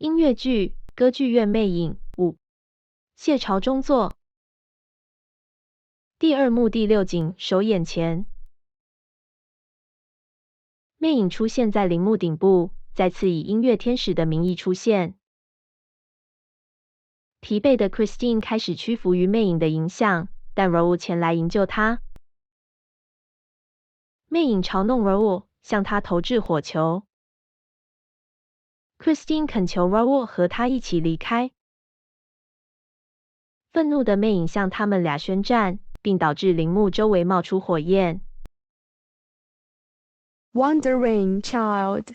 音乐剧歌剧院魅影5谢朝中作。第二幕第6景首演前，魅影出现在陵墓顶部，再次以音乐天使的名义出现。疲惫的 Christine 开始屈服于魅影的影响，但 Raoul 前来营救她。魅影嘲弄 Raoul， 向他投掷火球。Christine 恳求 Raoul 和他一起离开。愤怒的魅影向他们俩宣战，并导致陵墓周围冒出火焰。Wandering Child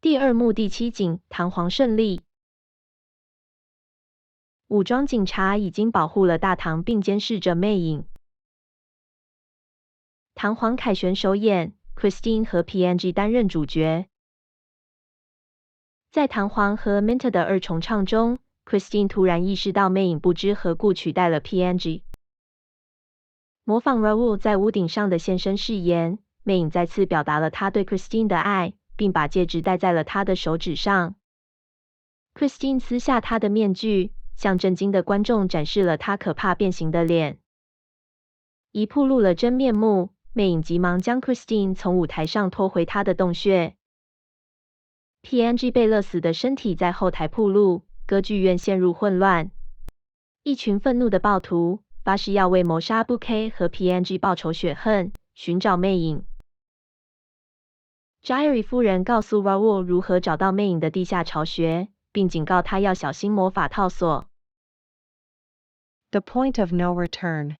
第二幕第7景弹簧胜利。武装警察已经保护了大堂，并监视着魅影。弹簧凯旋首演 ，Christine 和 PNG 担任主角。在弹簧和 Minta 的二重唱中 ，Christine 突然意识到魅影不知何故取代了 PNG。模仿 Raoul 在屋顶上的现身誓言，魅影再次表达了他对 Christine 的爱，并把戒指戴在了他的手指上。Christine 撕下他的面具，向震惊的观众展示了他可怕变形的脸。一暴露了真面目，魅影急忙将 Christine 从舞台上拖回他的洞穴。PNG 被勒死的身体在后台暴露，歌剧院陷入混乱。一群愤怒的暴徒发誓要为谋杀 Bouquet 和 PNG 报仇雪恨，寻找魅影。Giry 夫人告诉 Raoul 如何找到魅影的地下巢穴，并警告他要小心魔法套索。 The point of no return.